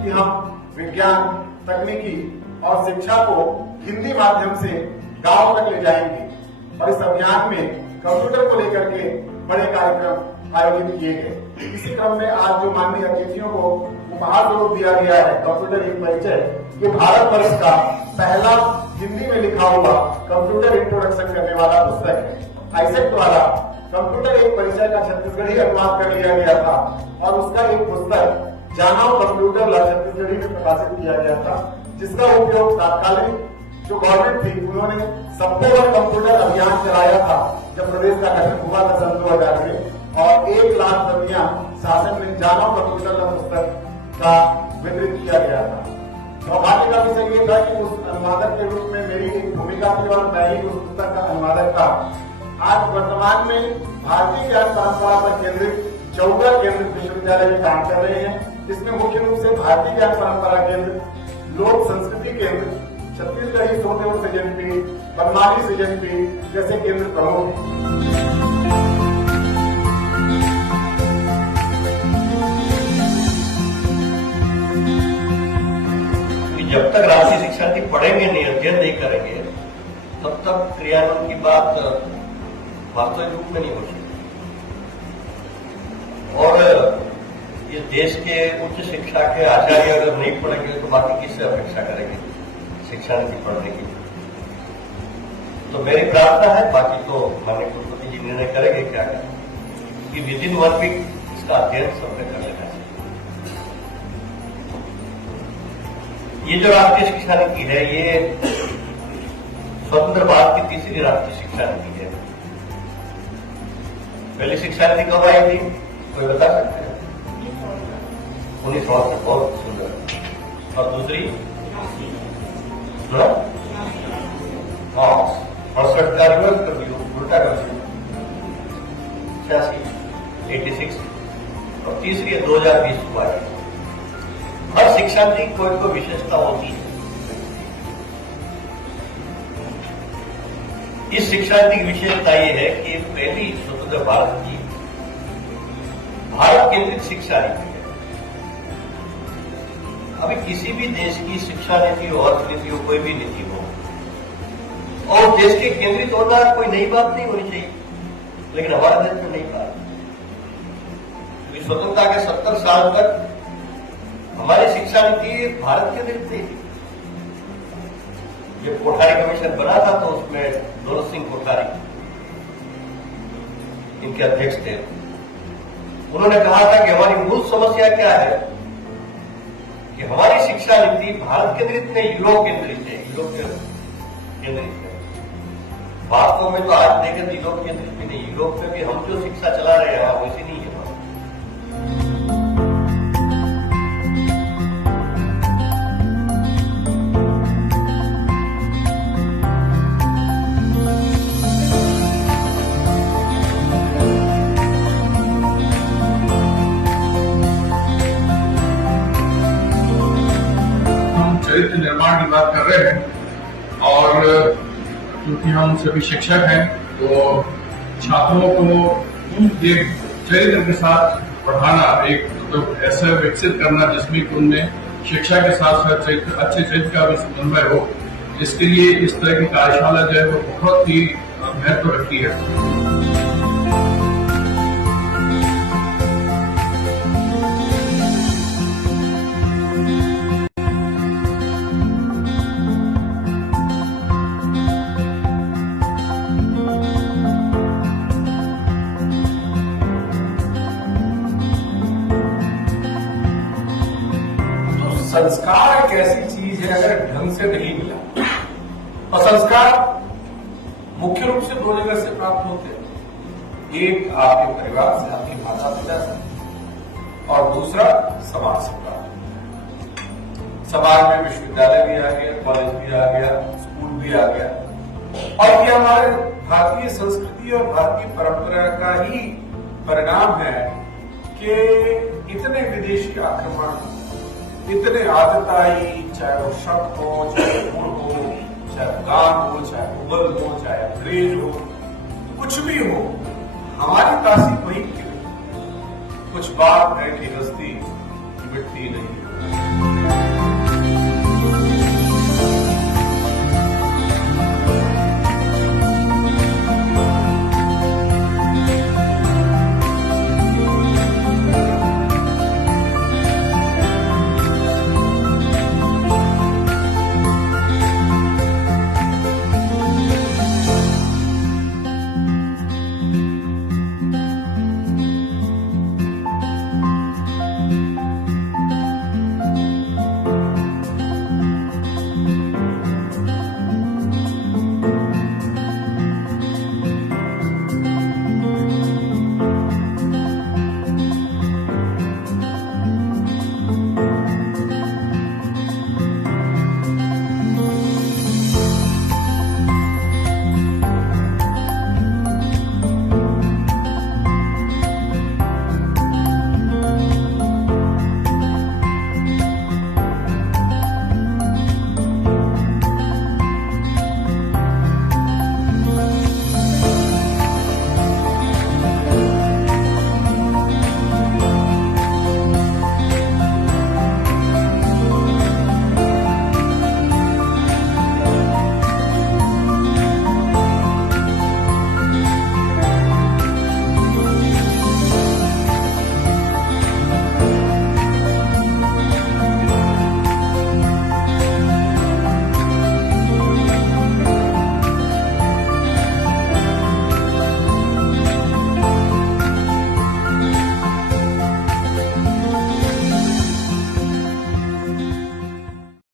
कि हम विज्ञान, तकनीकी और शिक्षा को हिंदी माध्यम से गांव तक ले जाएंगे और इस अभियान में कंप्यूटर को लेकर के बड़े कार्यक्रम आयोजित किए गए। इसी क्रम में आज जो माननीय अतिथियों को उपहार स्वरूप दिया गया है कंप्यूटर एक परिचय, ये भारत वर्ष का पहला हिंदी में लिखा हुआ कंप्यूटर इंट्रोडक्शन करने वाला पुस्तक है। आईसेक्ट द्वारा कंप्यूटर एक परिचय का छत्तीसगढ़ी अनुवाद कर लिया गया था और उसका एक पुस्तक जानो कंप्यूटर ला छत्तीसगढ़ी में प्रकाशित किया गया था, जिसका उपयोग तात्कालिक जो गवर्नमेंट थी उन्होंने सबको वन कंप्यूटर अभियान चलाया था जब प्रदेश का गठन हुआ था सन 2000 में, और 1 लाख प्रतियां शासन में जानो कंप्यूटर ला पुस्तक का वितरित किया गया था। सौभाग्य का विषय ये था कि उस अनुवादक के रूप में मेरी एक भूमिका थी और मैं ही उस पुस्तक का अनुवादक था। आज वर्तमान में भारतीय ज्ञान परंपरा पर केंद्रित 14 केंद्र विश्वविद्यालय में काम कर रहे हैं, जिसमें मुख्य रूप से भारतीय ज्ञान परंपरा केंद्र, लोक संस्कृति केंद्र, छत्तीसगढ़ी सोत एवं सृजन पीठ, बर्माली सृजन पीठ जैसे केंद्र प्रमुख हैं। जब तक राष्ट्रीय शिक्षा नीति पढ़ेंगे नहीं, अध्ययन नहीं करेंगे, तब तक क्रियान्वयन की बात वास्तविक रूप में नहीं हो सकती। और ये देश के उच्च शिक्षा के आचार्य अगर नहीं पढ़ेंगे तो बाकी किससे अपेक्षा करेंगे शिक्षा नीति पढ़ने की। तो मेरी प्रार्थना है, बाकी तो माननीय कुलपति जी निर्णय करेंगे क्या करें, कि विद इन 1 वीक इसका अध्ययन सबने कर लेना चाहिए। ये जो राष्ट्रीय शिक्षा नीति है, ये स्वतंत्र भारत की तीसरी राष्ट्रीय शिक्षा नीति है। पहली शिक्षा नीति कब आई थी, कोई बता सकते हैं? 1900 में, बहुत सुंदर। और दूसरी 68 का रिवर्स कर दियो, उल्टा कर दियो, 86 और तीसरी है 2020 को आई। हर शिक्षा नीति कोई कोई विशेषता होती है। इस शिक्षा नीति की विशेषता ये है कि पहली स्वतंत्र भारत की भारत केंद्रित शिक्षा नीति है। अभी किसी भी देश की शिक्षा नीति हो, अर्थनीति हो, कोई भी नीति हो, और देश के केंद्रित होना कोई नई बात नहीं होनी चाहिए, लेकिन हमारे देश में नहीं बात। स्वतंत्रता के 70 साल तक हमारी शिक्षा नीति भारत केंद्रित नहीं थी। जब कोठारी कमीशन बना था तो उसमें दौलत सिंह कोठारी इनके अध्यक्ष थे। उन्होंने कहा था कि हमारी मूल समस्या क्या है, कि हमारी शिक्षा नीति भारत केंद्रित नहीं, यूरोप केंद्रित है। यूरोप केंद्रित है। वास्तव में तो आज देखें तो यूरोप केंद्रित भी नहीं, यूरोप में भी हम जो शिक्षा चला रहे हैं वैसी नहीं है। चरित्र निर्माण की बात कर रहे हैं, और क्योंकि हम सभी शिक्षक हैं तो छात्रों को एक चरित्र के साथ पढ़ाना, एक तो ऐसा विकसित करना जिसमें कि उनमें शिक्षा के साथ साथ अच्छे चरित्र का भी समन्वय हो, इसके लिए इस तरह की कार्यशाला जो है वो बहुत ही महत्व रखती है। संस्कार एक ऐसी चीज है, अगर ढंग से नहीं मिला, और संस्कार मुख्य रूप से 2 जगह से प्राप्त होते हैं। एक आपके परिवार से, आपके माता पिता से, और दूसरा समाज से प्राप्त। समाज में विश्वविद्यालय भी आ गया, कॉलेज भी आ गया, स्कूल भी आ गया, और ये हमारे भारतीय संस्कृति और भारतीय परंपरा का ही परिणाम है कि इतने विदेशी आक्रमण, इतने आदताई, चाहे वो शब्द हो, चाहे गुण हो, चाहे गान हो, चाहे मुगल हो, चाहे अंग्रेज हो, कुछ भी हो, हमारी तासीर वही क्यों। कुछ बात है कि